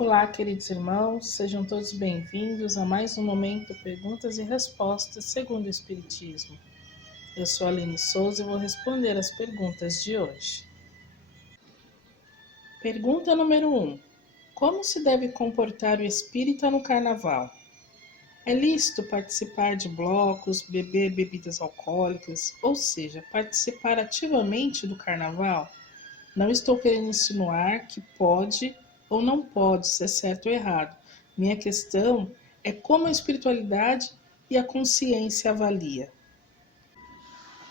Olá, queridos irmãos, sejam todos bem-vindos a mais um momento Perguntas e Respostas segundo o Espiritismo. Eu sou a Aline Souza e vou responder as perguntas de hoje. Pergunta número 1. Como se deve comportar o espírita no carnaval? É lícito participar de blocos, beber bebidas alcoólicas, ou seja, participar ativamente do carnaval? Não estou querendo insinuar que pode ou não pode ser certo ou errado. Minha questão é como a espiritualidade e a consciência avalia.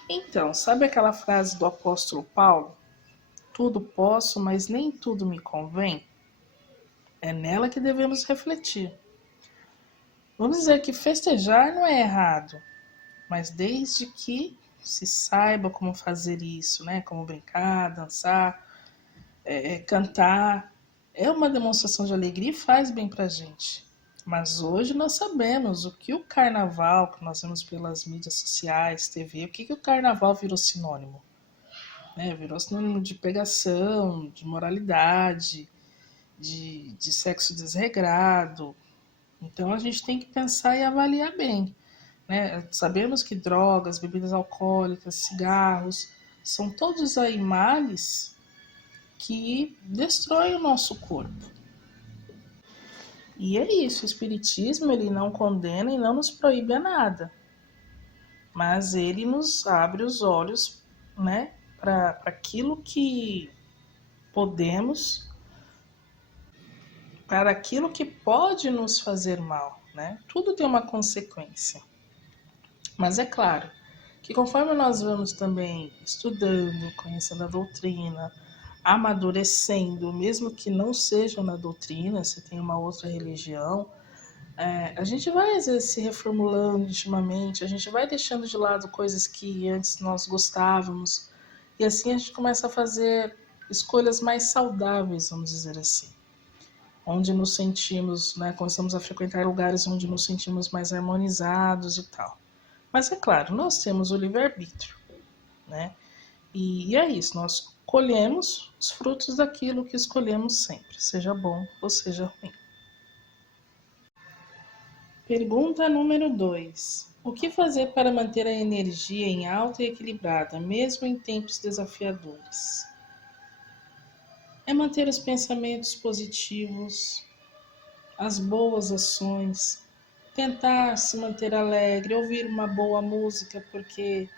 Então, sabe aquela frase do apóstolo Paulo? Tudo posso, mas nem tudo me convém? É nela que devemos refletir. Vamos dizer que festejar não é errado, mas desde que se saiba como fazer isso, né? Como brincar, dançar, cantar, é uma demonstração de alegria e faz bem pra gente. Mas hoje nós sabemos o que o carnaval, que nós vemos pelas mídias sociais, TV, o que o carnaval virou sinônimo? Virou sinônimo de pegação, de moralidade, de sexo desregrado. Então a gente tem que pensar e avaliar bem. Sabemos que drogas, bebidas alcoólicas, cigarros, são todos aí males que destrói o nosso corpo. E é isso, o Espiritismo ele não condena e não nos proíbe a nada, mas ele nos abre os olhos, para aquilo que podemos, para aquilo que pode nos fazer mal, Tudo tem uma consequência. Mas é claro que conforme nós vamos também estudando, conhecendo a doutrina, amadurecendo, mesmo que não seja na doutrina, se tem uma outra religião, a gente vai às vezes se reformulando intimamente, a gente vai deixando de lado coisas que antes nós gostávamos, e assim a gente começa a fazer escolhas mais saudáveis, vamos dizer assim, onde nos sentimos, começamos a frequentar lugares onde nos sentimos mais harmonizados e tal. Mas é claro, nós temos o livre-arbítrio, E é isso, nós colhemos os frutos daquilo que escolhemos sempre, seja bom ou seja ruim. Pergunta número 2. O que fazer para manter a energia em alta e equilibrada, mesmo em tempos desafiadores? É manter os pensamentos positivos, as boas ações, tentar se manter alegre, ouvir uma boa música, porque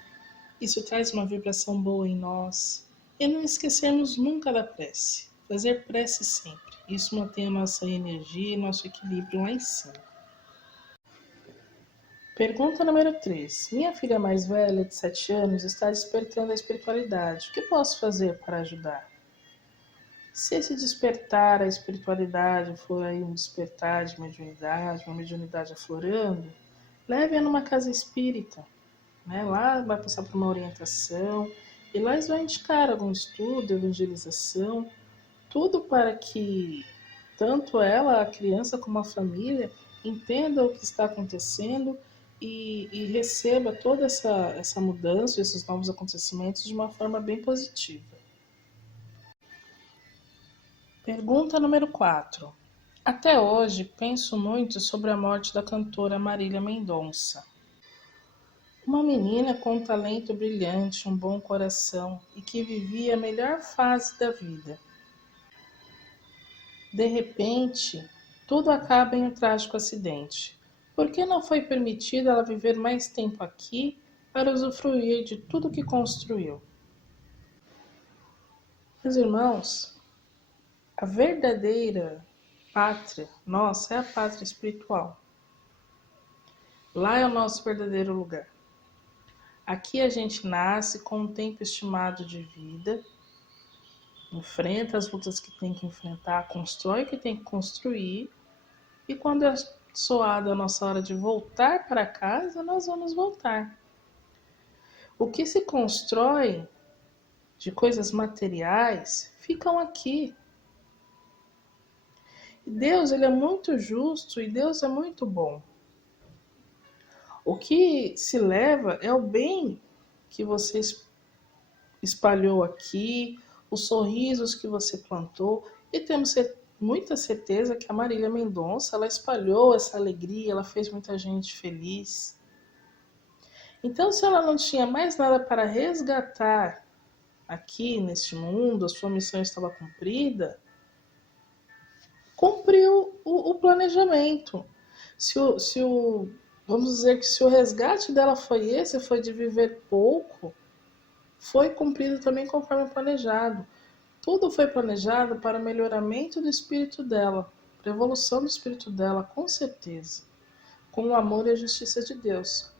isso traz uma vibração boa em nós. E não esquecermos nunca da prece. Fazer prece sempre. Isso mantém a nossa energia e nosso equilíbrio lá em cima. Pergunta número 3. Minha filha mais velha, de 7 anos, está despertando a espiritualidade. O que posso fazer para ajudar? Se esse despertar a espiritualidade for aí um despertar de mediunidade, uma mediunidade aflorando, leve-a numa casa espírita. Lá vai passar por uma orientação e lá eles vão indicar algum estudo, evangelização, tudo para que tanto ela, a criança, como a família entenda o que está acontecendo e receba toda essa mudança, esses novos acontecimentos de uma forma bem positiva. Pergunta número 4. Até hoje penso muito sobre a morte da cantora Marília Mendonça. Uma menina com um talento brilhante, um bom coração e que vivia a melhor fase da vida. De repente, tudo acaba em um trágico acidente. Por que não foi permitido ela viver mais tempo aqui para usufruir de tudo que construiu? Meus irmãos, a verdadeira pátria nossa é a pátria espiritual. Lá é o nosso verdadeiro lugar. Aqui a gente nasce com um tempo estimado de vida, enfrenta as lutas que tem que enfrentar, constrói o que tem que construir, e quando é soada a nossa hora de voltar para casa, nós vamos voltar. O que se constrói de coisas materiais ficam aqui. Deus, ele é muito justo e Deus é muito bom. O que se leva é o bem que você espalhou aqui, os sorrisos que você plantou, e temos muita certeza que a Marília Mendonça, ela espalhou essa alegria, ela fez muita gente feliz. Então, se ela não tinha mais nada para resgatar aqui neste mundo, a sua missão estava cumprida, cumpriu o planejamento. Vamos dizer que se o resgate dela foi esse, foi de viver pouco, foi cumprido também conforme planejado. Tudo foi planejado para o melhoramento do espírito dela, para a evolução do espírito dela, com certeza, com o amor e a justiça de Deus.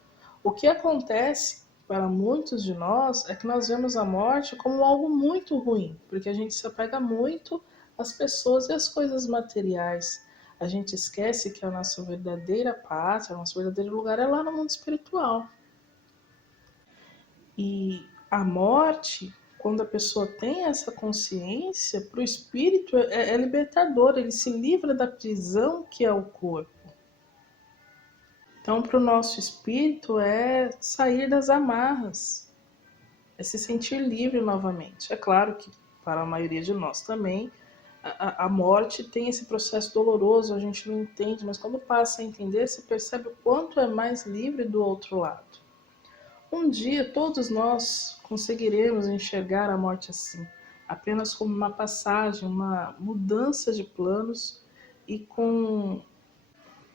O que acontece para muitos de nós é que nós vemos a morte como algo muito ruim, porque a gente se apega muito às pessoas e às coisas materiais. A gente esquece que a nossa verdadeira pátria, o nosso verdadeiro lugar é lá no mundo espiritual. E a morte, quando a pessoa tem essa consciência, para o espírito é libertador, ele se livra da prisão que é o corpo. Então, para o nosso espírito é sair das amarras, é se sentir livre novamente. É claro que para a maioria de nós também, a morte tem esse processo doloroso, a gente não entende, mas quando passa a entender, se percebe o quanto é mais livre do outro lado. Um dia todos nós conseguiremos enxergar a morte assim, apenas como uma passagem, uma mudança de planos e com,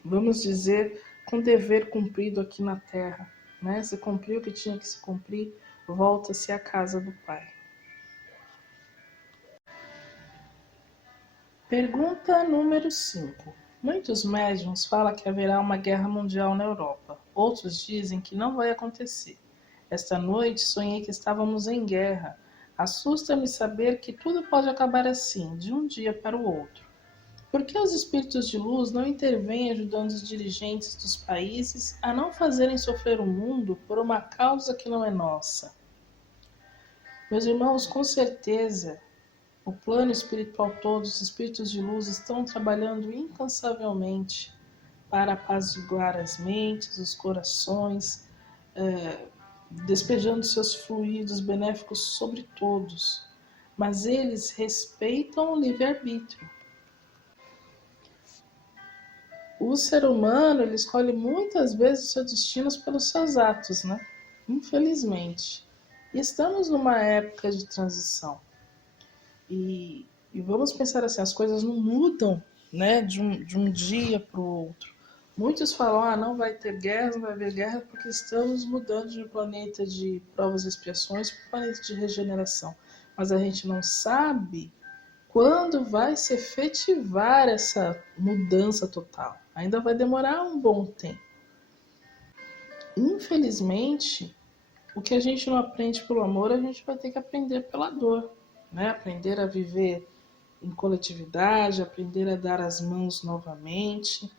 vamos dizer, com dever cumprido aqui na Terra. Né? Se cumpriu o que tinha que se cumprir, volta-se à casa do Pai. Pergunta número 5. Muitos médiuns falam que haverá uma guerra mundial na Europa. Outros dizem que não vai acontecer. Esta noite sonhei que estávamos em guerra. Assusta-me saber que tudo pode acabar assim, de um dia para o outro. Por que os espíritos de luz não intervêm ajudando os dirigentes dos países a não fazerem sofrer o mundo por uma causa que não é nossa? Meus irmãos, com certeza, o plano espiritual todo, os espíritos de luz estão trabalhando incansavelmente para apaziguar as mentes, os corações, despejando seus fluidos benéficos sobre todos. Mas eles respeitam o livre-arbítrio. O ser humano, ele escolhe muitas vezes os seus destinos pelos seus atos, né? Infelizmente. E estamos numa época de transição. E vamos pensar assim, as coisas não mudam, né, de um dia para o outro. Muitos falam, não vai ter guerra, não vai haver guerra, porque estamos mudando de planeta de provas e expiações para planeta de regeneração. Mas a gente não sabe quando vai se efetivar essa mudança total. Ainda vai demorar um bom tempo. Infelizmente, o que a gente não aprende pelo amor, a gente vai ter que aprender pela dor. Né? Aprender a viver em coletividade, aprender a dar as mãos novamente.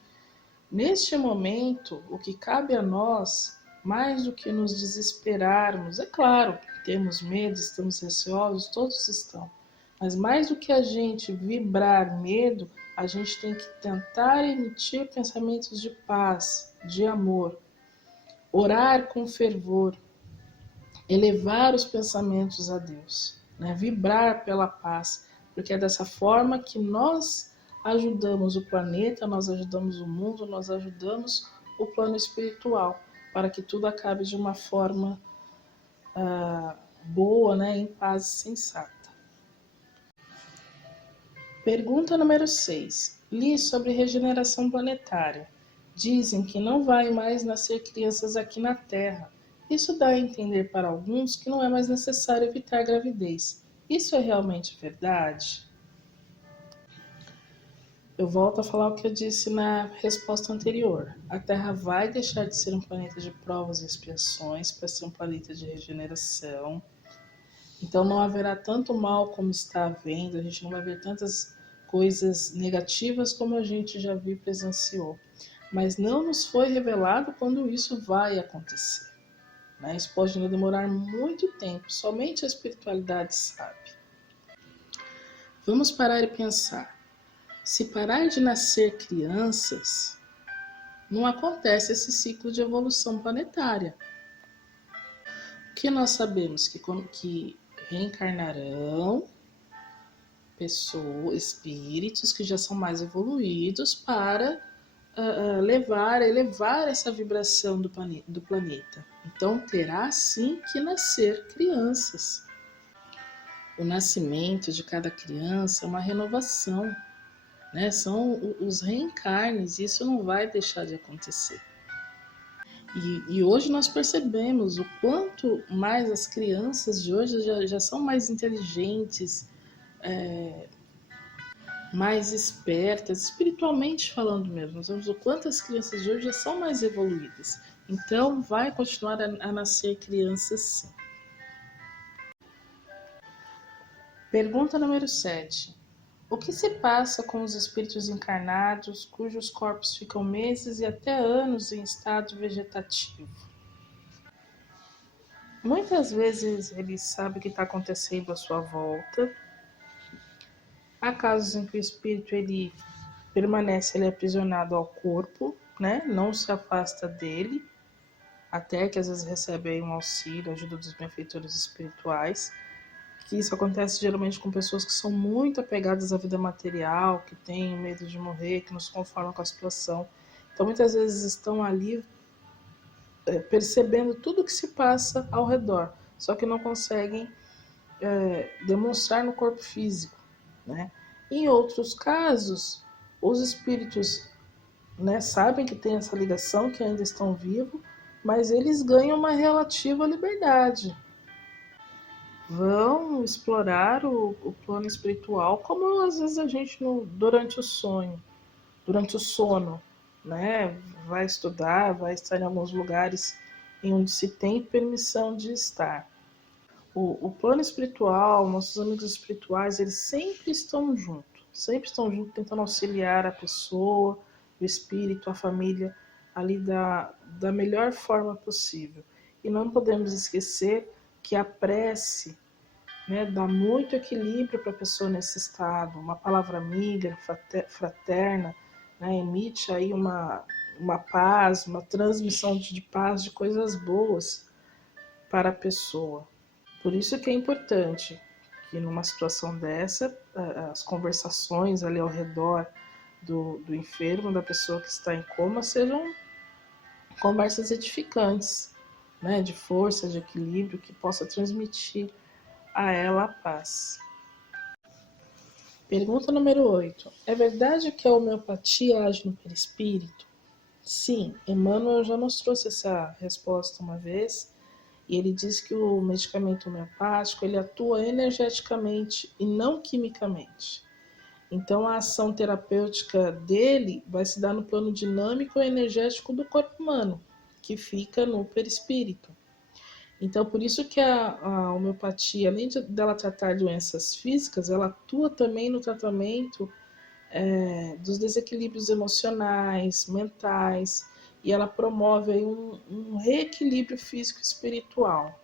Neste momento, o que cabe a nós, mais do que nos desesperarmos, é claro, temos medo, estamos receosos, todos estão, mas mais do que a gente vibrar medo, a gente tem que tentar emitir pensamentos de paz, de amor, orar com fervor, elevar os pensamentos a Deus, né? Vibrar pela paz, porque é dessa forma que nós ajudamos o planeta, nós ajudamos o mundo, nós ajudamos o plano espiritual, para que tudo acabe de uma forma boa, né? Em paz e sensata. Pergunta número 6. Li sobre regeneração planetária. Dizem que não vai mais nascer crianças aqui na Terra. Isso dá a entender para alguns que não é mais necessário evitar gravidez. Isso é realmente verdade? Eu volto a falar o que eu disse na resposta anterior. A Terra vai deixar de ser um planeta de provas e expiações para ser um planeta de regeneração. Então não haverá tanto mal como está havendo, a gente não vai ver tantas coisas negativas como a gente já viu e presenciou. Mas não nos foi revelado quando isso vai acontecer. Né? Isso pode ainda demorar muito tempo, somente a espiritualidade sabe. Vamos parar e pensar. Se parar de nascer crianças, não acontece esse ciclo de evolução planetária. O que nós sabemos? Que reencarnarão espíritos que já são mais evoluídos para elevar essa vibração do planeta. Então terá sim que nascer crianças. O nascimento de cada criança é uma renovação, né? São os reencarnes, e isso não vai deixar de acontecer. E hoje nós percebemos o quanto mais as crianças de hoje já são mais inteligentes, mais espertas, espiritualmente falando mesmo. Nós vemos o quanto as crianças de hoje já são mais evoluídas. Então vai continuar a nascer crianças sim. Pergunta número 7. O que se passa com os espíritos encarnados cujos corpos ficam meses e até anos em estado vegetativo? Muitas vezes eles sabem o que está acontecendo à sua volta. Há casos em que o espírito ele permanece aprisionado ao corpo, né? Não se afasta dele, até que às vezes recebe aí um auxílio, ajuda dos benfeitores espirituais. Que isso acontece geralmente com pessoas que são muito apegadas à vida material, que têm medo de morrer, que não se conformam com a situação. Então muitas vezes estão ali percebendo tudo o que se passa ao redor, só que não conseguem demonstrar no corpo físico, né? Em outros casos, os espíritos, né, sabem que tem essa ligação, que ainda estão vivos, mas eles ganham uma relativa liberdade. Vão explorar o plano espiritual, como às vezes a gente durante o sono, né? Vai estudar, vai estar em alguns lugares em onde se tem permissão de estar. O plano espiritual, nossos amigos espirituais, eles sempre estão juntos tentando auxiliar a pessoa, o espírito, a família, ali da melhor forma possível. E não podemos esquecer que a prece, né, dá muito equilíbrio para a pessoa nesse estado. Uma palavra amiga, fraterna, né, emite aí uma paz, uma transmissão de paz, de coisas boas para a pessoa. Por isso que é importante que numa situação dessa, as conversações ali ao redor do enfermo, da pessoa que está em coma, sejam conversas edificantes, né, de força, de equilíbrio, que possa transmitir a ela a paz. Pergunta número 8. É verdade que a homeopatia age no perispírito? Sim, Emmanuel já nos trouxe essa resposta uma vez, e ele diz que o medicamento homeopático ele atua energeticamente e não quimicamente. Então a ação terapêutica dele vai se dar no plano dinâmico e energético do corpo humano, que fica no perispírito. Então, por isso que a homeopatia, além dela tratar doenças físicas, ela atua também no tratamento dos desequilíbrios emocionais, mentais, e ela promove aí um reequilíbrio físico e espiritual.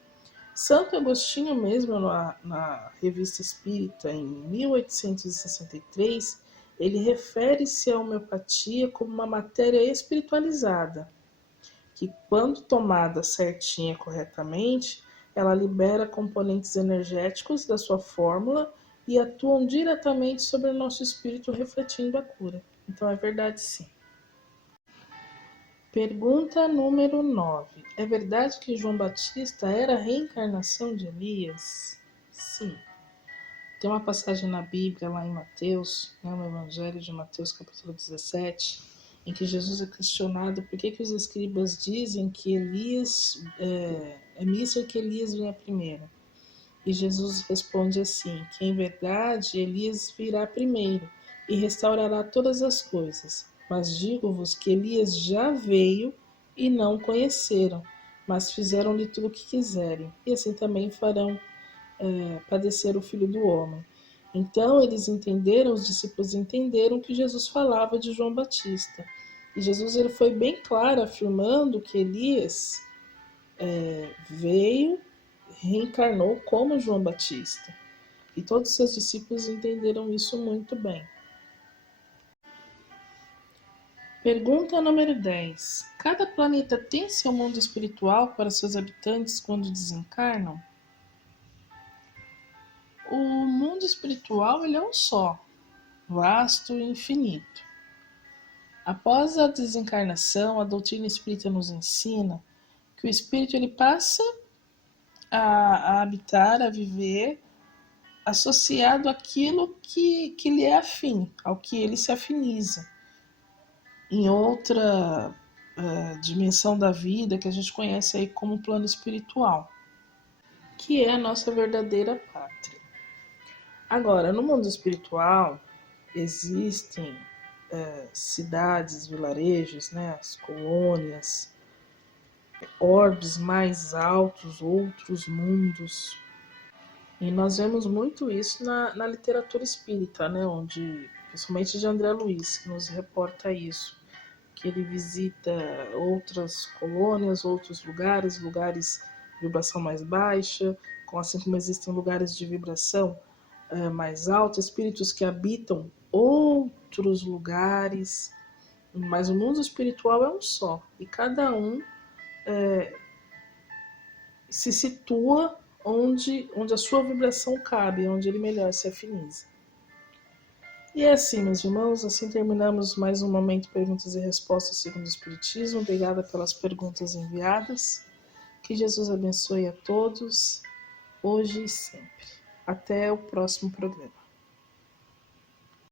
Santo Agostinho mesmo, na Revista Espírita, em 1863, ele refere-se à homeopatia como uma matéria espiritualizada, que quando tomada certinha, corretamente, ela libera componentes energéticos da sua fórmula e atuam diretamente sobre o nosso espírito, refletindo a cura. Então é verdade sim. Pergunta número 9. É verdade que João Batista era a reencarnação de Elias? Sim. Tem uma passagem na Bíblia, lá em Mateus, né, no Evangelho de Mateus, capítulo 17, em que Jesus é questionado por que os escribas dizem que Elias é mister que Elias venha primeiro. E Jesus responde assim, que em verdade Elias virá primeiro e restaurará todas as coisas. Mas digo-vos que Elias já veio e não conheceram, mas fizeram-lhe tudo o que quiserem, e assim também farão padecer o Filho do Homem. Então eles entenderam, os discípulos entenderam que Jesus falava de João Batista. E Jesus ele foi bem claro, afirmando que Elias veio, reencarnou como João Batista. E todos os seus discípulos entenderam isso muito bem. Pergunta número 10. Cada planeta tem seu mundo espiritual para seus habitantes quando desencarnam? o mundo espiritual ele é um só, vasto e infinito. Após a desencarnação, a doutrina espírita nos ensina que o espírito ele passa a habitar, a viver, associado àquilo que lhe é afim, ao que ele se afiniza, em outra dimensão da vida que a gente conhece aí como plano espiritual, que é a nossa verdadeira pátria. Agora, no mundo espiritual, existem cidades, vilarejos, né, as colônias, orbes mais altos, outros mundos. E nós vemos muito isso na literatura espírita, né, onde, principalmente de André Luiz, que nos reporta isso, que ele visita outras colônias, outros lugares, lugares de vibração mais baixa, assim como existem lugares de vibração mais alta, espíritos que habitam outros lugares, mas o mundo espiritual é um só, e cada um se situa onde a sua vibração cabe, onde ele melhor se afiniza. E é assim, meus irmãos, assim terminamos mais um momento de perguntas e respostas segundo o Espiritismo. Obrigada pelas perguntas enviadas. Que Jesus abençoe a todos, hoje e sempre. Até o próximo programa.